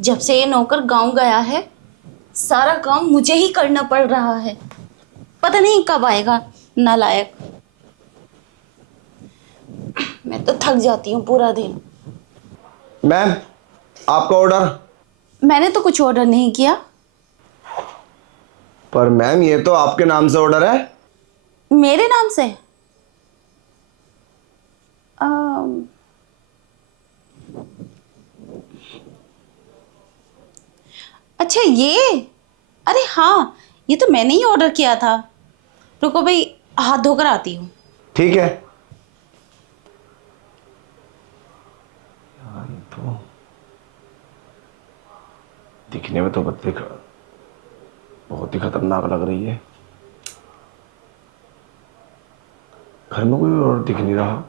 जब से ये नौकर गांव गया है सारा काम मुझे ही करना पड़ रहा है। पता नहीं कब आएगा नालायक। मैं तो थक जाती हूँ पूरा दिन। मैम, आपका ऑर्डर। मैंने तो कुछ ऑर्डर नहीं किया। पर मैम, ये तो आपके नाम से ऑर्डर है। मेरे नाम से? अम, अच्छा ये, अरे हाँ, ये तो मैंने ही ऑर्डर किया था। रुको भाई, हाथ धोकर आती हूँ। ठीक है। यार, ये तो दिखने में तो बहुत ही खतरनाक लग रही है। घर में कोई और दिख नहीं रहा।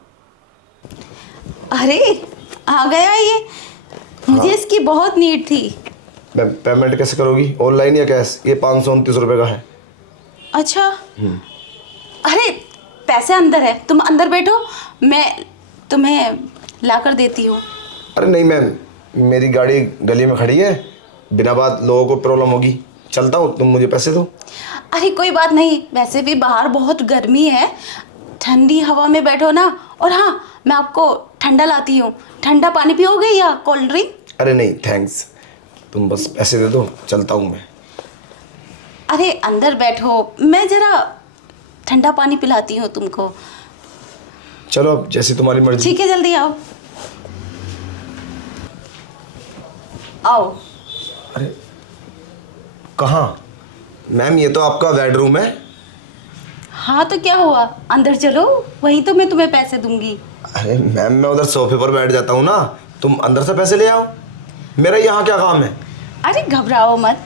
अरे आ गया ये। मुझे हाँ। इसकी बहुत नीड थी। मैम, पेमेंट कैसे करोगी, ऑनलाइन या कैश? ये 529 रुपये का है। अच्छा, अरे पैसे अंदर है, तुम अंदर बैठो, मैं तुम्हें लाकर देती हूँ। अरे नहीं मैम, मेरी गाड़ी गली में खड़ी है, बिना बात लोगों को प्रॉब्लम होगी। चलता हूँ, तुम मुझे पैसे दो। अरे कोई बात नहीं, वैसे भी बाहर बहुत गर्मी है, ठंडी हवा में बैठो ना। और हाँ, मैं आपको ठंडा लाती हूँ। ठंडा पानी पियोगे या कोल्ड ड्रिंक? अरे नहीं थैंक्स, तुम बस पैसे दे दो, चलता हूँ मैं। अरे अंदर बैठो, मैं जरा ठंडा पानी पिलाती हूँ तुमको। चलो, अब जैसी तुम्हारी मर्जी। ठीक है, जल्दी आओ आओ। अरे कहाँ? मैम, ये तो आपका बेडरूम है। हाँ तो क्या हुआ, अंदर चलो, वहीं तो मैं तुम्हें पैसे दूंगी। अरे मैम, मैं उधर सोफे पर बैठ जाता हूँ ना, तुम अंदर से पैसे ले आओ। मेरा यहाँ क्या काम है? अरे घबराओ मत,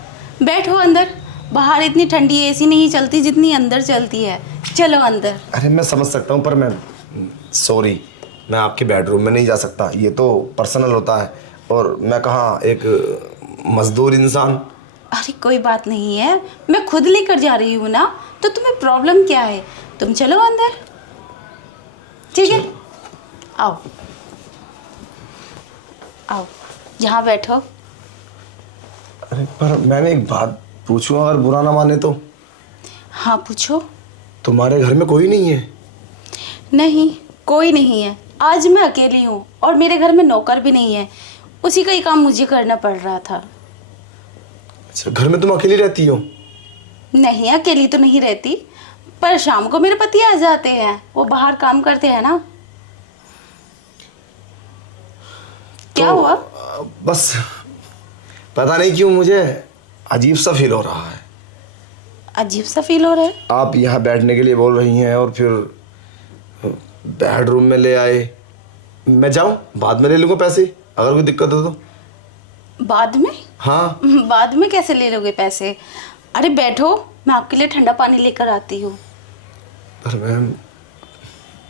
बैठो अंदर। बाहर इतनी ठंडी एसी नहीं चलती जितनी अंदर चलती है। चलो अंदर। अरे मैं समझ सकता हूँ, पर मैं सॉरी, मैं आपके बेडरूम में नहीं जा सकता, ये तो पर्सनल होता है। और मैं कहाँ एक मजदूर इंसान। अरे कोई बात नहीं है, मैं खुद लेकर जा रही हूँ ना, तो तुम्हें प्रॉब्लम क्या है? तुम चलो अंदर, ठीक है? आओ आओ, यहाँ बैठो। अरे पर मैंने एक बात पूछूं, अगर बुरा ना माने तो? हाँ पूछो। तुम्हारे घर में कोई नहीं है? नहीं, कोई नहीं है। आज मैं अकेली हूँ और मेरे घर में नौकर भी नहीं है। उसी का ही काम मुझे करना पड़ रहा था। अच्छा, घर में तुम अकेली रहती हो? नहीं, अकेली तो नहीं रहती, पर शाम को मेरे पति आ जाते हैं, वो बाहर काम करते हैं ना। क्या हुआ? बस पता नहीं क्यों मुझे अजीब सा फील हो रहा है। अजीब सा फील हो रहा है? आप यहाँ बैठने के लिए बोल रही हैं और फिर बेडरूम में ले आए। मैं जाऊँ, बाद में ले लूँगा पैसे, अगर कोई दिक्कत हो तो। बाद में? हाँ। बाद में कैसे ले लोगे पैसे? अरे बैठो, मैं आपके लिए ठंडा पानी लेकर आती हूँ। पर मैम,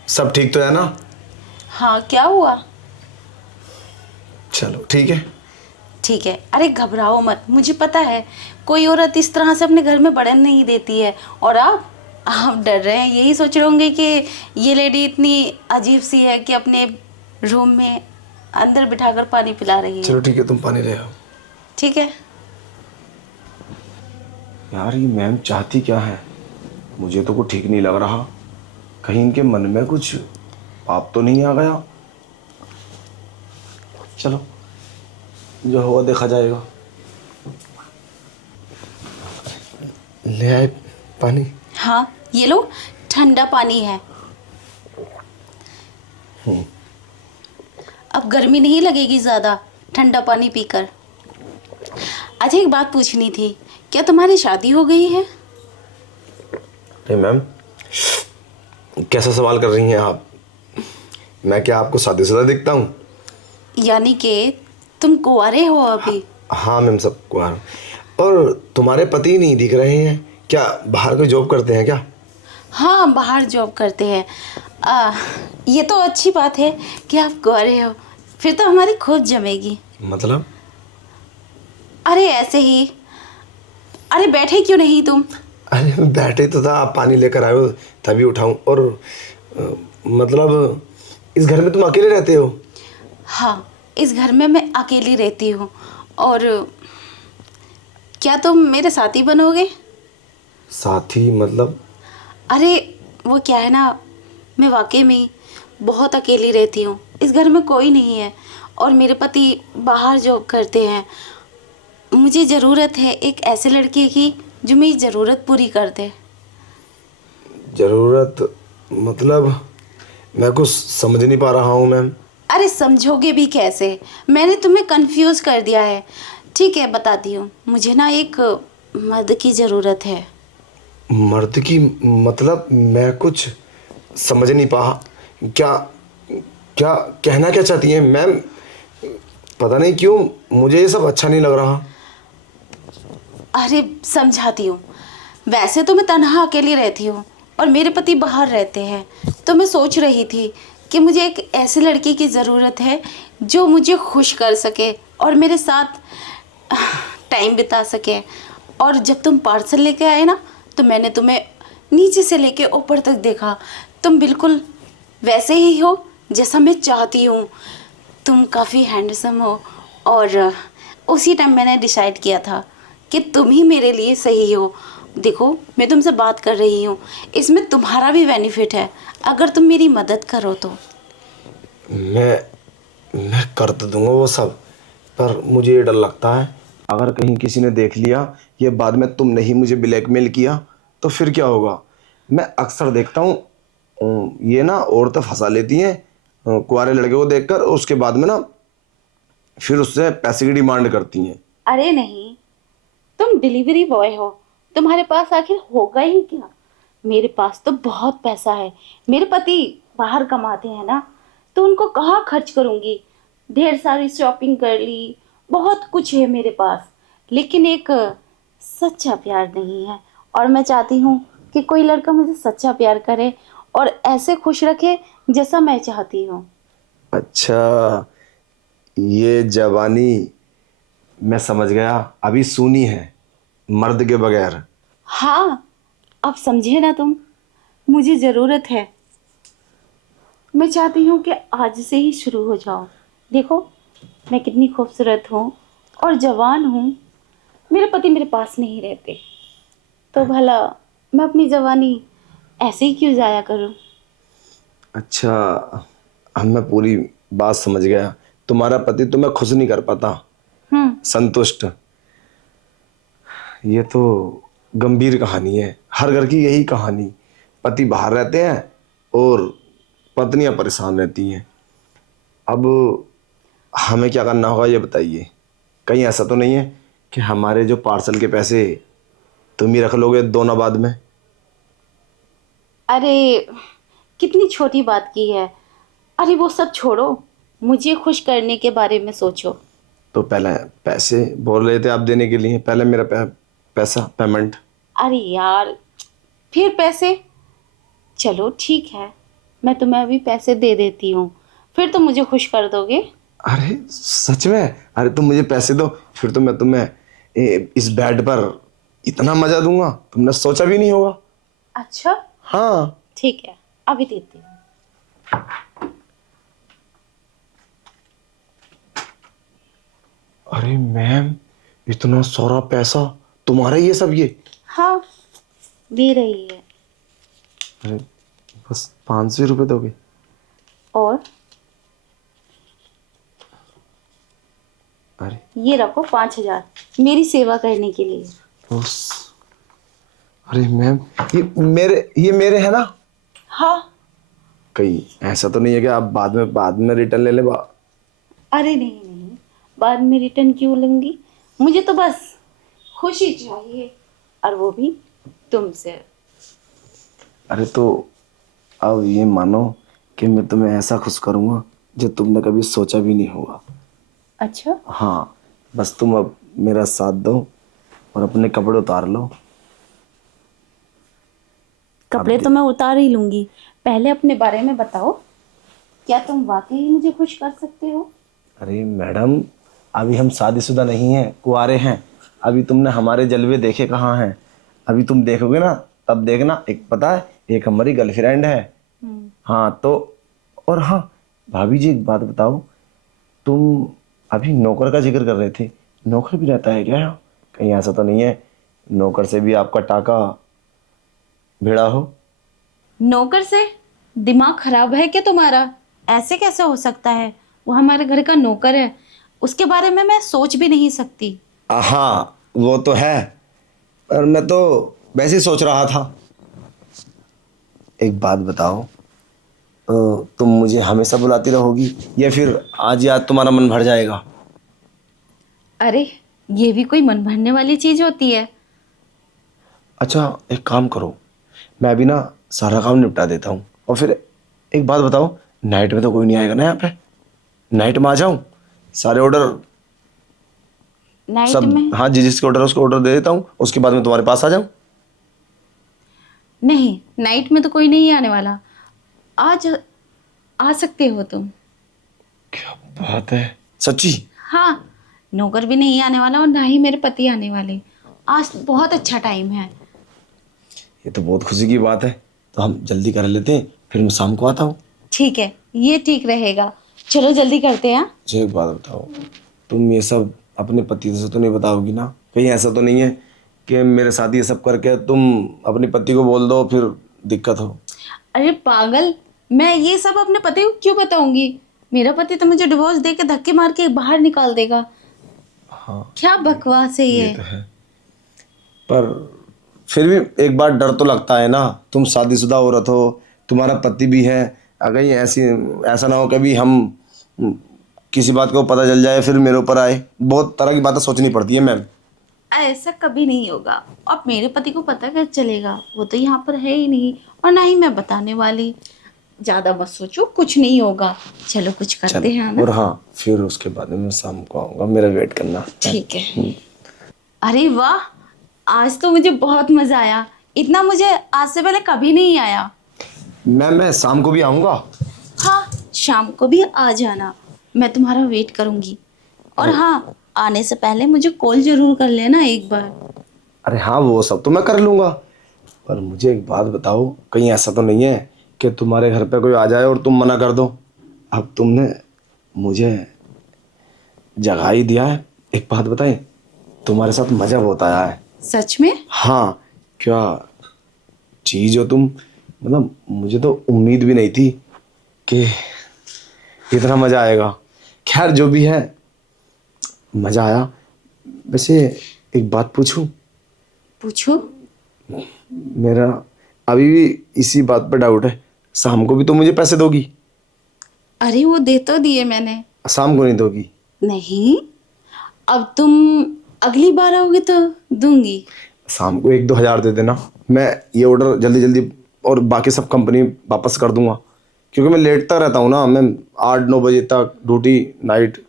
सब ठीक तो है ना? हाँ, क्या हुआ? चलो ठीक है। ठीक है, अरे घबराओ मत, मुझे पता है कोई औरत इस तरह से अपने घर में बढ़न नहीं देती है। और आप डर रहे हैं, यही सोच रहे होंगे कि ये लेडी इतनी अजीब सी है कि अपने रूम में अंदर बिठाकर पानी पिला रही है। चलो ठीक है, तुम पानी ले आओ। ठीक है। यार, ये मैम चाहती क्या है? मुझे तो कुछ ठीक नहीं लग रहा। कहीं इनके मन में कुछ पाप तो नहीं आ गया? चलो, जो होगा देखा जाएगा। ले आए पानी? हाँ, ये लो, ठंडा पानी है। अब गर्मी नहीं लगेगी ज़्यादा ठंडा पानी पीकर। अच्छा, एक बात पूछनी थी, क्या तुम्हारी शादी हो गई है? नहीं मैम, कैसा सवाल कर रही हैं आप? मैं क्या आपको शादीशुदा दिखता हूँ? यानी कि तुम कुंवारे हो अभी? हाँ मैम, सब कुआं। और तुम्हारे पति नहीं दिख रहे हैं, क्या बाहर कोई जॉब करते हैं क्या? हाँ, बाहर जॉब करते हैं। ये तो अच्छी बात है कि आप कुंवारे हो, फिर तो हमारी खूब जमेगी। मतलब? अरे ऐसे ही। अरे बैठे क्यों नहीं तुम? अरे बैठे तो था, आप पानी लेकर आए हो तभी उठाऊं। और मतलब इस घर में तुम अकेले रहते हो? हाँ, इस घर में मैं अकेली रहती हूँ और क्या तुम मेरे साथी बनोगे? साथी मतलब? अरे वो क्या है ना, मैं वाकई में बहुत अकेली रहती हूँ। इस घर में कोई नहीं है और मेरे पति बाहर जॉब करते हैं। मुझे ज़रूरत है एक ऐसे लड़के की जो मेरी ज़रूरत पूरी कर दे। ज़रूरत मतलब? मैं कुछ समझ नहीं पा रहा हूँ मैम। अरे समझोगे भी कैसे, मैंने तुम्हें कंफ्यूज कर दिया है। ठीक है बताती हूँ, मुझे ना एक मर्द की ज़रूरत है। मर्द की मतलब? मैं कुछ समझ नहीं पा। क्या क्या कहना क्या चाहती हैं मैम? पता नहीं क्यों मुझे ये सब अच्छा नहीं लग रहा। अरे समझाती हूँ। वैसे तो मैं तन्हा अकेली रहती हूँ और मेरे पति बाहर रहते हैं, तो मैं सोच रही थी कि मुझे एक ऐसी लड़की की ज़रूरत है जो मुझे खुश कर सके और मेरे साथ टाइम बिता सके। और जब तुम पार्सल लेके आए ना, तो मैंने तुम्हें नीचे से लेके ऊपर तक देखा। तुम बिल्कुल वैसे ही हो जैसा मैं चाहती हूँ। तुम काफ़ी हैंडसम हो और उसी टाइम मैंने डिसाइड किया था कि तुम ही मेरे लिए सही हो। देखो मैं तुमसे बात कर रही हूँ, इसमें तुम्हारा भी बेनिफिट है अगर तुम मेरी मदद करो तो। मैं मैं कर तो दूंगा वो सब, पर मुझे ये डर लगता है अगर कहीं किसी ने देख लिया ये बाद में तुमने ही मुझे ब्लैकमेल किया तो फिर क्या होगा। मैं अक्सर देखता हूँ ये ना औरतें फंसा लेती हैं कुंवारे लड़के को देखकर, और उसके बाद में ना फिर उससे पैसे की डिमांड करती हैं। अरे नहीं, तुम डिलीवरी बॉय हो, तुम्हारे पास आखिर होगा ही क्या। मेरे पास तो बहुत पैसा है। मेरे पति बाहर कमाते हैं ना, तो उनको कहाँ खर्च करूँगी। ढेर सारी शॉपिंग कर ली, बहुत कुछ है मेरे पास। लेकिन एक सच्चा प्यार नहीं है। और मैं चाहती हूँ कि कोई लड़का मुझे सच्चा प्यार करे और ऐसे खुश रखे जैसा मैं चाहती हूँ। अच्छा, ये जवानी मैं समझ गया अभी सूनी है मर्द के बगैर। हाँ, अब समझे ना तुम, मुझे ज़रूरत है। मैं चाहती हूँ कि आज से ही शुरू हो जाओ। देखो मैं कितनी खूबसूरत हूँ और जवान हूँ। मेरे पति मेरे पास नहीं रहते, तो भला मैं अपनी जवानी ऐसे ही क्यों जाया करूँ। अच्छा, अब मैं पूरी बात समझ गया। तुम्हारा पति तुम्हें खुश नहीं कर पाता, हम्म। संतुष्ट। ये तो गंभीर कहानी है, हर घर की यही कहानी। पति बाहर रहते हैं और पत्नियां परेशान रहती हैं। अब हमें क्या करना होगा ये बताइए। कहीं ऐसा तो नहीं है कि हमारे जो पार्सल के पैसे तुम ही रख लोगे दोनों बाद में? अरे कितनी छोटी बात की है। अरे वो सब छोड़ो, मुझे खुश करने के बारे में सोचो। तो पहले पैसे बोल रहे थे आप देने के लिए, पहले मेरा पैसा पेमेंट। अरे यार, फिर पैसे। चलो ठीक है, मैं तुम्हें अभी पैसे दे देती हूँ, फिर तुम मुझे खुश कर दोगे। अरे सच में? अरे तुम मुझे पैसे दो, फिर तो मैं तुम्हें इस बेड पर इतना मजा दूंगा तुमने सोचा भी नहीं होगा। अच्छा हाँ। ठीक है, अभी देती हूँ। अरे मैम, इतना सारा पैसा तुम्हारा ही है सब ये? हाँ, दे रही है। अरे बस 500 रुपये दोगे? और अरे ये रखो 5,000 मेरी सेवा करने के लिए। बस। अरे मैम, ये मेरे है ना? हाँ। कहीं ऐसा तो नहीं है कि आप बाद में रिटर्न ले ले अरे नहीं नहीं, बाद में रिटर्न क्यों लूंगी। मुझे तो बस खुशी चाहिए, और वो भी तुमसे। अरे तो अब ये मानो कि मैं तुम्हें ऐसा खुश करूंगा जो तुमने कभी सोचा भी नहीं होगा। अच्छा। हाँ, बस तुम अब मेरा साथ दो और अपने कपड़े उतार लो। कपड़े तो मैं उतार ही लूंगी, पहले अपने बारे में बताओ। क्या तुम वाकई मुझे खुश कर सकते हो? अरे मैडम, अभी हम शादीशुदा नहीं हैं, कुंवारे हैं। अभी तुमने हमारे जलवे देखे कहाँ हैं? अभी तुम देखोगे ना तब देखना। एक पता है, एक हमारी गर्लफ्रेंड है। हाँ तो, और हाँ भाभी जी एक बात बताओ, तुम अभी नौकर का जिक्र कर रहे थे। नौकर भी रहता है क्या यहाँ? कहीं ऐसा तो नहीं है नौकर से भी आपका टाका भिड़ा हो? नौकर से? दिमाग खराब है क्या तुम्हारा? ऐसे कैसे हो सकता है? वो हमारे घर का नौकर है, उसके बारे में मैं सोच भी नहीं सकती। हाँ वो तो है, पर मैं तो वैसे ही सोच रहा था। एक बात बताओ, तुम मुझे हमेशा बुलाती रहोगी या फिर आज ही आज तुम्हारा मन भर जाएगा? अरे, ये भी कोई मन भरने वाली चीज होती है? अच्छा एक काम करो, मैं अभी ना सारा काम निपटा देता हूँ और फिर एक बात बताओ, नाइट में तो कोई नहीं आएगा ना यहाँ पे? नाइट में आ जाऊँ, सारे ऑर्डर नाइट सब, में? हाँ जी जिसके ऑर्डर उसको ऑर्डर दे देता हूँ, उसके बाद मैं तुम्हारे पास आ जाऊँ। नहीं, नाइट में तो कोई नहीं आने वाला। आज आ सकते हो तुम। क्या बात है, सच्ची? हाँ, नौकर भी नहीं आने वाला और ना ही मेरे पति आने वाले। आज बहुत अच्छा टाइम है। ये तो बहुत खुशी की बात है, तो हम जल्दी कर लेते हैं, फिर मैं शाम को आता हूँ। ठीक है, ये ठीक रहेगा। चलो जल्दी करते हैं। मुझे एक बात बताओ, तुम ये सब अपने पति से तो नहीं बताओगी ना? कहीं ऐसा तो नहीं है कि मेरे साथ ये सब करके तुम अपने पति को बोल दो फिर दिक्कत हो? अरे पागल, मैं ये सब अपने पति को क्यों बताऊंगी? मेरा पति तो मुझे डिवोर्स दे के धक्के मार के बाहर निकाल देगा। हाँ क्या बकवास है ये ये? तो है, पर फिर भी एक बार डर तो लगता है ना, तुम शादीशुदा औरत हो, तुम्हारा पति भी है, अगर ये ऐसी ऐसा ना हो कभी हम किसी बात को पता चल जाए फिर मेरे ऊपर आए, बहुत तरह की बातें सोचनी पड़ती है मैम। ऐसा कभी नहीं होगा। अब मेरे पति को पता कैसे चलेगा? वो तो यहाँ पर है ही नहीं, और ना ही मैं बताने वाली। ज्यादा मत सोचो, कुछ नहीं होगा। चलो कुछ करते हैं और ना। हाँ फिर उसके बाद में मैं शाम को आऊँगा, मेरा वेट करना। ठीक है। अरे वाह, आज तो मुझे बहुत मजा आया। इतना मुझे आज से पहले कभी नहीं आया। मैम मैं शाम को भी आऊँगा। हाँ, शाम को भी आ जाना। मैं तुम्हारा वेट करूंगी। और हाँ, आने से पहले मुझे कॉल जरूर कर लेना एक बार। अरे हाँ वो सब तो मैं कर लूँगा, पर मुझे एक बात बताओ, कहीं ऐसा तो नहीं है कि तुम्हारे घर पे कोई आ जाए और तुम मना कर दो? अब तुमने मुझे जगा ही दिया है, एक बात बताएं, तुम्हारे साथ मजा बहुत आया है। सच में? हाँ, क्या चीज हो तुम, मतलब मुझे तो उम्मीद भी नहीं थी कि इतना मजा आएगा। खैर जो भी है, मजा आया। वैसे एक बात पूछूं? पूछो। मेरा अभी भी इसी बात पर डाउट है, शाम को भी तो मुझे पैसे दोगी? अरे वो दे तो दिए मैंने। शाम को नहीं दोगी? नहीं, अब तुम अगली बार आओगे तो दूंगी। शाम को 1-2 हज़ार दे देना, मैं ये ऑर्डर जल्दी जल्दी और बाकी सब कंपनी वापस कर दूंगा, क्योंकि मैं लेटता रहता हूँ ना, मैं 8-9 बजे तक ड्यूटी नाइट,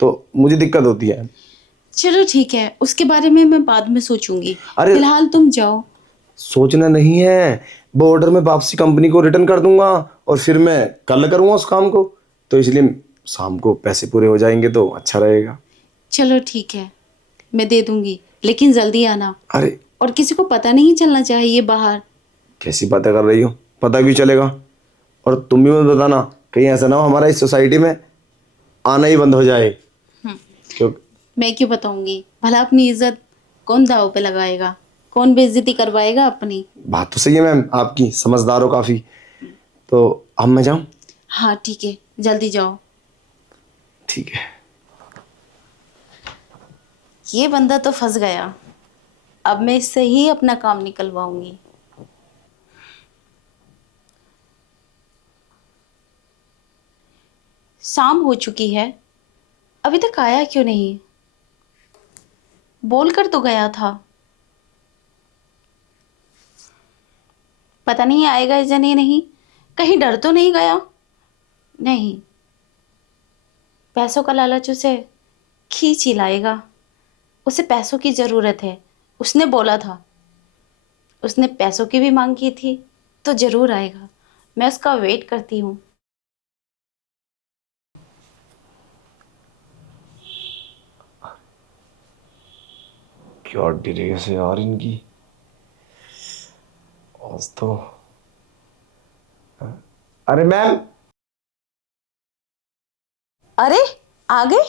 तो मुझे दिक्कत होती है। चलो ठीक है, उसके बारे में मैं बाद में सोचूंगी। अरे फिलहाल तुम जाओ। सोचना नहीं है, वो ऑर्डर मैं वापसी कंपनी को रिटर्न कर दूंगा और फिर मैं कल करूंगा उस काम को, तो इसलिए शाम को पैसे पूरे हो जाएंगे तो अच्छा रहेगा। चलो ठीक है, मैं दे दूंगी, लेकिन जल्दी आना। अरे और किसी को पता नहीं चलना चाहिए बाहर। कैसी बातें कर रही हो, पता क्यों चलेगा? और तुम भी मत बताना, कहीं ऐसा ना हो हमारा इस सोसाइटी में आना ही बंद हो जाए। क्यों? मैं क्यों बताऊंगी? भला अपनी इज्जत कौन दांव पे लगाएगा? कौन बेइज्जती करवाएगा अपनी? बात तो सही है मैम आपकी, समझदार हो काफी। तो अब मैं जाऊं? हाँ ठीक है, जल्दी जाओ। ठीक है। ये बंदा तो फंस गया। अब मैं इससे ही अपना काम निकलवाऊंगी। शाम हो चुकी है, अभी तक आया क्यों नहीं? बोल कर तो गया था। पता नहीं आएगा या नहीं। कहीं डर तो नहीं गया? नहीं, पैसों का लालच उसे खींच ही लाएगा। उसे पैसों की ज़रूरत है, उसने बोला था। उसने पैसों की भी मांग की थी, तो ज़रूर आएगा। मैं उसका वेट करती हूँ। क्या ड्रेस है यार इनकी, आज तो। अरे मैम, अरे, आ गए?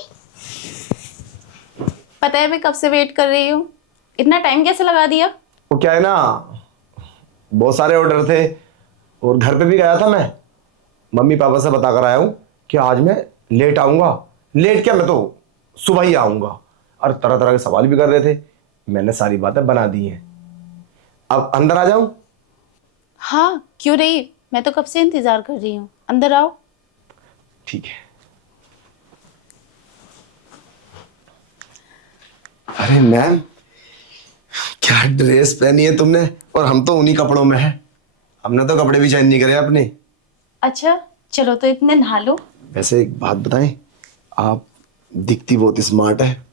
पता है मैं कब से वेट कर रही हूँ। इतना टाइम कैसे लगा दिया? वो क्या है ना, बहुत सारे ऑर्डर थे और घर पे भी गया था मैं। मम्मी पापा से बता कर आया हूँ कि आज मैं लेट आऊँगा। लेट क्या, मैं तो सुबह ही आऊँगा। और तरह तरह के सवाल भी कर रहे थे, मैंने सारी बातें बना दी हैं। अब अंदर आ जाऊँ? हाँ क्यों नहीं, मैं तो कब से इंतजार कर रही हूँ, अंदर आओ। ठीक है। अरे मैम, क्या ड्रेस पहनी है तुमने, और हम तो उन्हीं कपड़ों में हैं। हमने तो कपड़े भी चेंज नहीं करे अपने। अच्छा चलो तो इतने नहा लो। वैसे एक बात बताएं, आप दिखती बहुत स्मार्ट है।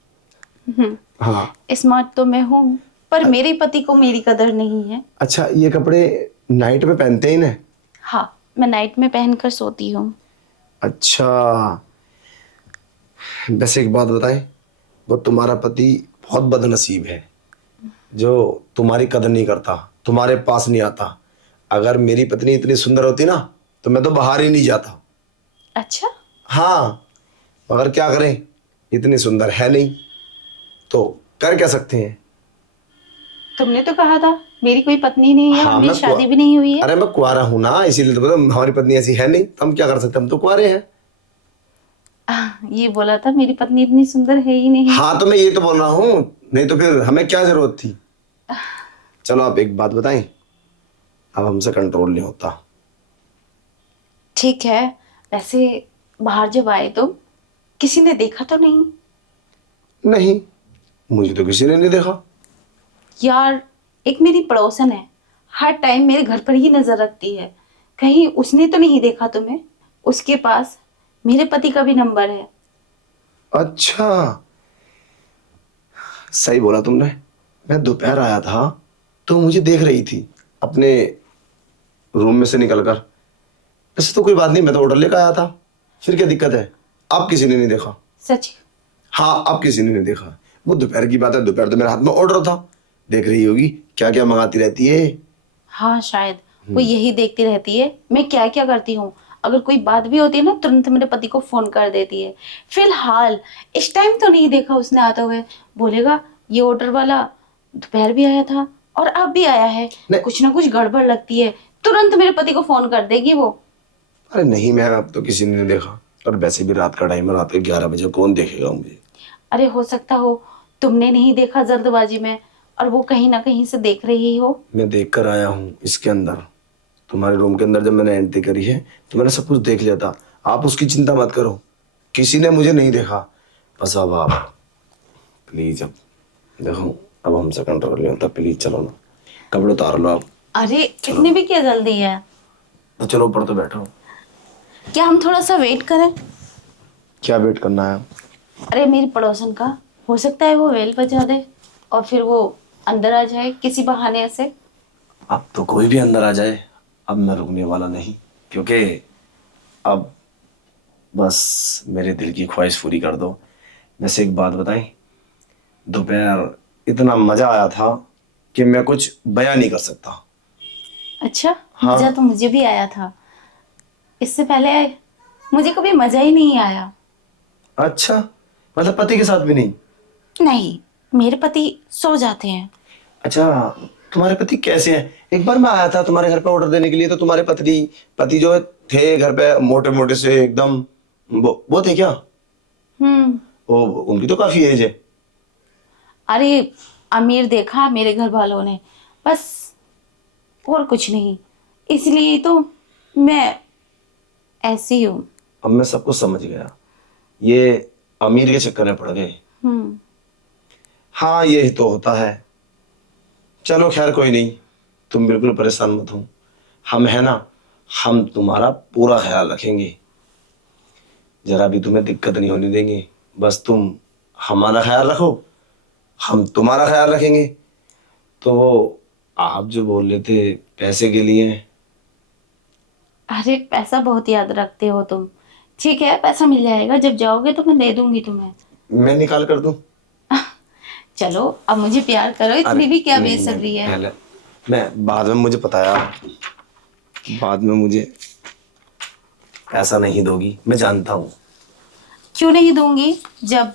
हाँ। स्मार्ट तो मैं हूँ, पर मेरे पति को मेरी कदर नहीं है। अच्छा, ये कपड़े नाइट में पहनते ही ना? हाँ, मैं नाइट में पहनकर सोती हूँ। अच्छा, वैसे एक बात बताएं, वो तुम्हारा पति बहुत बदनसीब है जो तुम्हारी कदर नहीं करता, तुम्हारे पास नहीं आता। अगर मेरी पत्नी इतनी सुंदर होती ना तो मैं तो बाहर ही नहीं जाता। अच्छा। हाँ, मगर क्या करें, इतनी सुंदर है नहीं, तो कर क्या सकते हैं। तुमने तो कहा था मेरी कोई पत्नी नहीं है और हाँ, मेरी शादी भी नहीं हुई है। अरे मैं कुंवारा हूं ना, इसीलिए तो बोला, हमारी पत्नी ऐसी है नहीं तो हम क्या कर सकते हैं, हम तो कुंवारे हैं। ये बोला था मेरी पत्नी इतनी सुंदर है ही नहीं। हाँ, तो मैं ये तो बोल रहा हूँ, नहीं तो फिर हमें क्या जरूरत थी। चलो आप एक बात बताएं, अब हमसे कंट्रोल नहीं होता। ठीक है, वैसे बाहर जब आए तो किसी ने देखा तो नहीं? नहीं, मुझे तो किसी ने नहीं देखा। यार, एक मेरी पड़ोसन है, हर टाइम मेरे घर पर ही नजर रखती है, कहीं उसने तो नहीं देखा तुम्हें? उसके पास मेरे पति का भी नंबर है। अच्छा, सही बोला तुमने। मैं दोपहर आया था तो मुझे देख रही थी अपने रूम में से निकलकर। ऐसे तो कोई बात नहीं, मैं तो ऑर्डर लेकर आया था, फिर क्या दिक्कत है। अब किसी ने नहीं देखा। सच? हाँ, अब किसी ने नहीं देखा। वो दोपहर की बात है, दोपहर तो मेरे हाथ में ऑर्डर था। देख रही होगी क्या क्या मंगाती रहती है। हाँ शायद वो यही देखती रहती है मैं क्या क्या करती हूँ। अगर कोई बात भी होती है ना, तुरंत मेरे पति को फोन कर देती है। फिलहाल इस टाइम तो नहीं देखा उसने आते हुए। बोलेगा ये ऑर्डर वाला दोपहर भी आया था और अब भी आया है, नहीं। कुछ ना कुछ गड़बड़ लगती है, तुरंत मेरे पति को फोन कर देगी वो। अरे नहीं मैम, अब तो किसी ने नहीं देखा। और वैसे भी रात का टाइम है, रात के 11 बजे कौन देखेगा मुझे। अरे हो सकता हो तुमने नहीं देखा जल्दबाजी में, और वो कहीं ना कहीं से देख रही हो। मैं देख कर आया हूँ इसके अंदर, तुम्हारे रूम के अंदर जब मैंने एंट्री करी है तो मैंने सब कुछ देख लिया था। आप उसकी चिंता मत करो, किसी ने मुझे नहीं देखा। बस अब आप प्लीज, अब देखो, अब हमसे कंट्रोल नहीं होता। प्लीज चलो ना, कपड़े उतार लो आप। अरे इतनी भी क्या जल्दी है? तो चलो ऊपर तो बैठो। क्या हम थोड़ा सा वेट करें? क्या वेट करना है? अरे मेरी पड़ोसन का, हो सकता है वो बेल बजा दे और फिर वो अंदर आ जाए किसी बहाने से। अब तो कोई भी अंदर आ जाए, अब मैं रुकने वाला नहीं, क्योंकि अब बस मेरे दिल की ख्वाहिश पूरी कर दो। वैसे एक बात बताएं, दोपहर इतना मजा आया था कि मैं कुछ बयां नहीं कर सकता। अच्छा, हाँ। मजा तो मुझे भी आया था। इससे पहले मुझे कभी मजा ही नहीं आया। अच्छा, मतलब पति के साथ भी नहीं? नहीं, मेरे पति सो जाते हैं। अच्छा, तुम्हारे पति कैसे हैं? एक बार मैं आया था तुम्हारे घर पे ऑर्डर देने के लिए, तो तुम्हारे पति जो थे घर पे, मोटे मोटे से एकदम, वो थे क्या? हम्म। वो, उनकी तो काफी एज है। अरे अमीर देखा मेरे घर वालों ने, बस, और कुछ नहीं, इसलिए तो मैं ऐसी हूँ। अब मैं सब कुछ समझ गया, ये अमीर के चक्कर में पड़ गए। हम्म। हाँ, यही तो होता है। चलो खैर कोई नहीं, तुम बिल्कुल परेशान मत हो। हम है ना, हम तुम्हारा पूरा ख्याल रखेंगे, जरा भी तुम्हें दिक्कत नहीं होने देंगे। बस तुम हमारा ख्याल रखो, हम तुम्हारा ख्याल रखेंगे। तो वो आप जो बोल रहे थे पैसे के लिए। अरे पैसा बहुत याद रखते हो तुम। ठीक है, पैसा मिल जाएगा, जब जाओगे तो मैं दे दूंगी तुम्हें। मैं निकाल कर दूं? चलो अब मुझे प्यार करो, अरे इतनी भी क्या नहीं, बेसब्री है। पहले मैं, बाद में मुझे पता है, बाद में मुझे ऐसा नहीं दोगी, मैं जानता हूँ। क्यों नहीं दूंगी, जब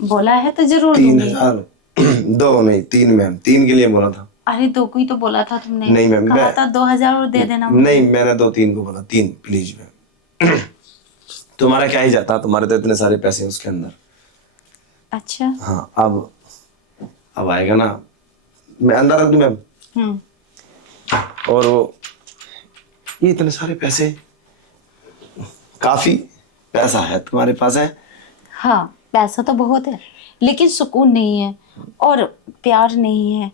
बोला है तो जरूर तीन दूंगी। हजार दो नहीं, तीन मैम, तीन के लिए बोला था। अरे दो को ही तो बोला था तुमने। नहीं मैम, कहा था 2,000 और दे देना मुझे। नहीं, मैंने दो तीन को बोला, तीन प्लीज मैम। तुम्हारा क्या ही जाता, तुम्हारे तो इतने सारे पैसे हैं उसके अंदर। अच्छा। हाँ, अब आएगा ना, मैं अंदर रख दूं मैम। हम्म। और वो ये इतने सारे पैसे, काफी पैसा है तुम्हारे पास है। हाँ, पैसा तो बहुत है, लेकिन सुकून नहीं है और प्यार नहीं है।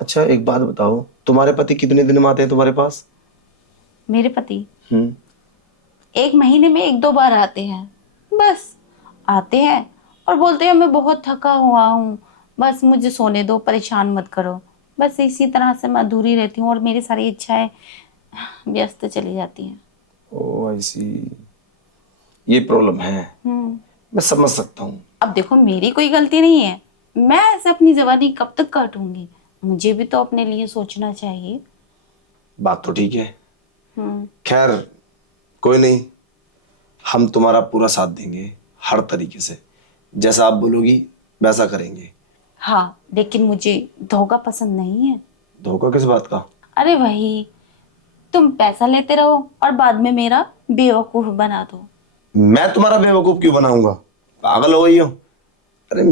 अच्छा एक बात बताओ, तुम्हारे पति कितने दिन में आते हैं तुम्हारे पास? मेरे पति हम्म। 1 महीने में 1-2 बार आते हैं, बस आते हैं और बोलते हैं मैं बहुत थका हुआ हूँ, बस मुझे सोने दो, परेशान मत करो। बस इसी तरह से मैं अधूरी रहती हूँ और मेरी सारी इच्छाएं व्यस्त चली जाती हैं। ओ आई सी, ये प्रॉब्लम है, मैं समझ सकता हूँ। अब देखो, मेरी कोई गलती नहीं है, मैं ऐसे अपनी जवानी कब तक काटूंगी? मुझे भी तो अपने लिए सोचना चाहिए। बात तो ठीक है, हम्म। खैर कोई नहीं, हम तुम्हारा पूरा साथ देंगे हर तरीके से, जैसा आप बोलोगी वैसा करेंगे। हाँ, लेकिन मुझे धोखा पसंद नहीं है। धोखा किस बात का? अरे वही, तुम पैसा लेते रहो और बाद में मेरा बेवकूफ बना दो। मैं तुम्हारा बेवकूफ क्यों बनाऊंगा, पागल हो गई हो? अरे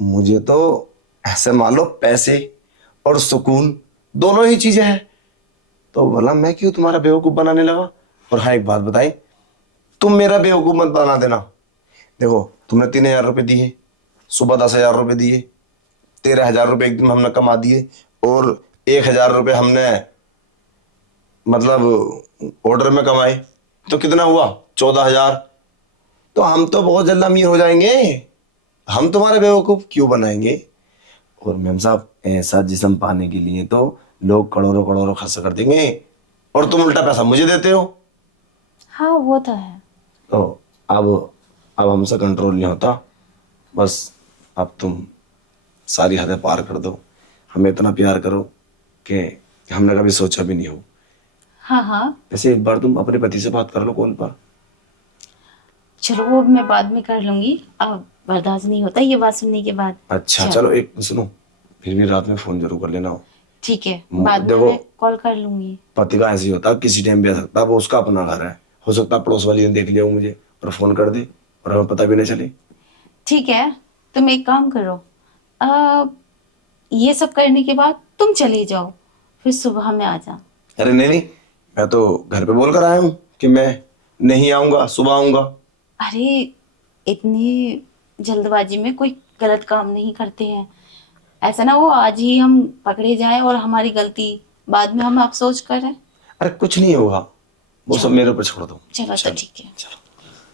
मुझे तो ऐसे मान लो पैसे और सुकून दोनों ही चीजें हैं, तो भला मैं क्यों तुम्हारा बेवकूफ बनाने लगा? और हाँ एक बात बताई, तुम मेरा बेवकूफ मत बना देना। देखो तुमने 3,000 रुपये दिए, सुबह 10,000 रुपये दिए, 13,000 रुपये एक दिन में हमने कमा दिए, और 1,000 रुपये हमने मतलब ऑर्डर में कमाए, तो कितना हुआ? 14,000। तो हम तो बहुत जल्द अमीर हो जाएंगे, हम तुम्हारे बेवकूफ क्यों बनाएंगे? और मैम साहब, ऐसा जिस्म पाने के लिए तो लोग करोड़ों करोड़ों खर्च कर देंगे, और तुम उल्टा पैसा मुझे देते हो। हाँ, वो तो है। तो अब हमसे कंट्रोल नहीं होता, बस अब तुम सारी हदें पार कर दो, हमें इतना प्यार करो कि हमने कभी सोचा भी नहीं हो। हाँ हाँ, वैसे एक बार तुम अपने पति से बात कर लो कॉल पर। चलो वो मैं बाद में कर लूंगी, अब बर्दाश्त नहीं होता ये बात सुनने के बाद। अच्छा चलो एक सुनो, फिर भी रात में फोन जरूर कर लेना। ठीक है, बाद में देखो, मैं कॉल कर लूंगी। पति का ऐसे ही होता, किसी टाइम भी आ सकता है, वो उसका अपना घर है, हो सकता है पड़ोस वाली ने देख लिया हो मुझे और फोन कर दे और हमें पता भी नहीं चले। ठीक है, तुम एक काम करो, ये सब करने के बाद तुम चले जाओ, फिर सुबह में आ जा। अरे नहीं नहीं, मैं तो घर पे बोल कर आया हूँ कि मैं नहीं आऊंगा, सुबह आऊंगा। अरे, इतनी जल्दबाजी में कोई गलत काम नहीं करते हैं, ऐसा ना हो आज ही हम पकड़े जाएं और हमारी गलती बाद में हम अफसोस करें। अरे कुछ नहीं होगा, वो सब मेरे ऊपर छोड़ दो। चलो तो ठीक है। चलो।